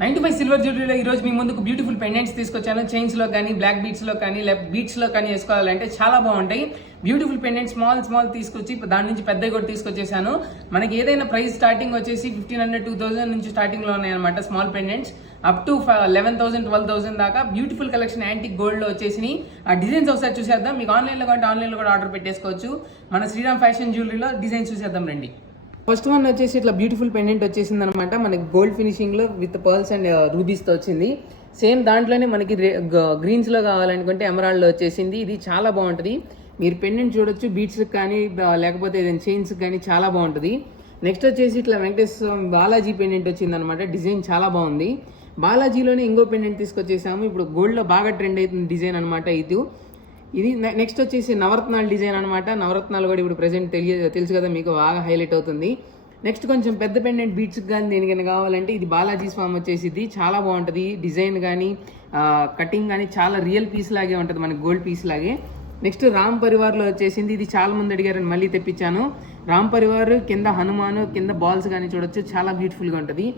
95 silver జ్యువెలరీలో ఈ రోజు మీ ముందుకు బ్యూటిఫుల్ పెండెంట్స్ తీసుకొచ్చాను. చైన్స్ లో కానీ, బ్లాక్ బీట్స్ లో కానీ, బీట్స్ లో కానీ వేసుకోవాలంటే చాలా బాగుంటాయి. బ్యూటిఫుల్ పెండెంట్ స్మాల్ తీసుకొచ్చి దాని నుంచి పెద్దవి కూడా తీసుకొచ్చేసాను. మనకి ఏదైనా ప్రైస్ స్టార్టింగ్ వచ్చేసి 1500 2000 నుంచి స్టార్టింగ్ లో ఉన్నాయన్నమాట. స్మాల్ పెండెంట్స్ అప్ టు 11,000 12,000 దాకా బ్యూటిఫుల్ కలెక్షన్ యాంటిక్ గోల్డ్ లో వచ్చేసి ఆ డిజైన్స్ ఒకసారి చూసేద్దాం. మీకు ఆన్లైన్ లో కంటే ఆన్లైన్ లో కూడా ఆర్డర్ పెట్టేసుకోవచ్చు. మన శ్రీరామ్ ఫ్యాషన్ జ్యువెలరీలో డిజైన్స్ చూసేద్దాం రండి. ఫస్ట్ వన్ వచ్చేసి ఇట్లా బ్యూటిఫుల్ పెండెంట్ వచ్చేసింది అనమాట. మనకి గోల్డ్ ఫినిషింగ్ లో విత్ పర్ల్స్ అండ్ రూబీస్ తో వచ్చింది. సేమ్ దాంట్లోనే మనకి గ్రీన్స్ లో కావాలనుకుంటే ఎమరాల్డ్ లో వచ్చేసింది. ఇది చాలా బాగుంటుంది. మీరు పెండెంట్ చూడొచ్చు, బీట్స్ కానీ లేకపోతే ఏదైనా చైన్స్ కానీ చాలా బాగుంటుంది. నెక్స్ట్ వచ్చేసి ఇట్లా వెంకటేశ్వర స్వామి బాలాజీ పెండెంట్ వచ్చింది అనమాట. డిజైన్ చాలా బాగుంది. బాలాజీలోనే ఇంకో పెండెంట్ తీసుకొచ్చేసాము. ఇప్పుడు గోల్డ్ లో బాగా ట్రెండ్ అవుతుంది డిజైన్ అనమాట. ఇది నెక్స్ట్ వచ్చేసి నవరత్నాలు డిజైన్ అనమాట. నవరత్నాలు కూడా ఇప్పుడు ప్రెసెంట్ తెలుసు కదా మీకు, బాగా హైలైట్ అవుతుంది. నెక్స్ట్ కొంచెం పెద్ద పెండెంట్ బీట్స్ కానీ దేనికైనా కావాలంటే ఇది బాలాజీ స్వామి వచ్చేసి చాలా బాగుంటుంది. డిజైన్ కానీ కటింగ్ కానీ చాలా రియల్ పీస్ లాగే ఉంటుంది, మనకి గోల్డ్ పీస్ లాగే. నెక్స్ట్ రామ్ పరివార్లో వచ్చేసింది. ఇది చాలా మంది అడిగారని మళ్ళీ తెప్పించాను. రామ్ పరివార్ కింద హనుమాను, కింద బాల్స్ కానీ చూడొచ్చు, చాలా బ్యూటిఫుల్గా ఉంటుంది.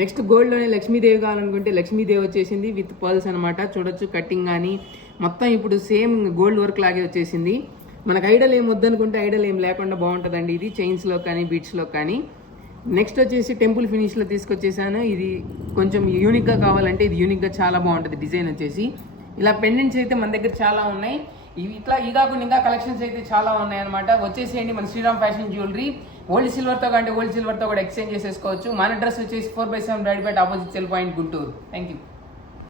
నెక్స్ట్ గోల్డ్లోనే లక్ష్మీదేవి కావాలనుకుంటే లక్ష్మీదేవి వచ్చేసింది విత్ పర్ల్స్ అనమాట. చూడొచ్చు కటింగ్ కానీ మొత్తం ఇప్పుడు సేమ్ గోల్డ్ వర్క్ లాగే వచ్చేసింది. మనకు ఐడల్ ఏం వద్దనుకుంటే ఐడల్ ఏం లేకుండా బాగుంటుందండి ఇది, చైన్స్లో కానీ బీట్స్లో కానీ. నెక్స్ట్ వచ్చేసి టెంపుల్ ఫినిష్లో తీసుకొచ్చేసాను. ఇది కొంచెం యూనిక్గా కావాలంటే ఇది యూనిక్గా చాలా బాగుంటుంది డిజైన్ వచ్చేసి. ఇలా పెండెంట్స్ అయితే మన దగ్గర చాలా ఉన్నాయి. ఇవి ఇట్లా ఈ కాకుండా ఇంకా కలెక్షన్స్ అయితే చాలా ఉన్నాయి అనమాట. వచ్చేసేయండి మన శ్రీరామ్ ఫ్యాషన్ జ్యువెలరీ. ఓల్డ్ సిల్వర్తో కంటే ఓల్డ్ సిల్వర్తో కూడా ఎక్స్చేంజ్ చేసేసుకోవచ్చు. మన అడ్రస్ వచ్చేసి 4/7 Raidpeta opposite cell point Guntur. Thank you.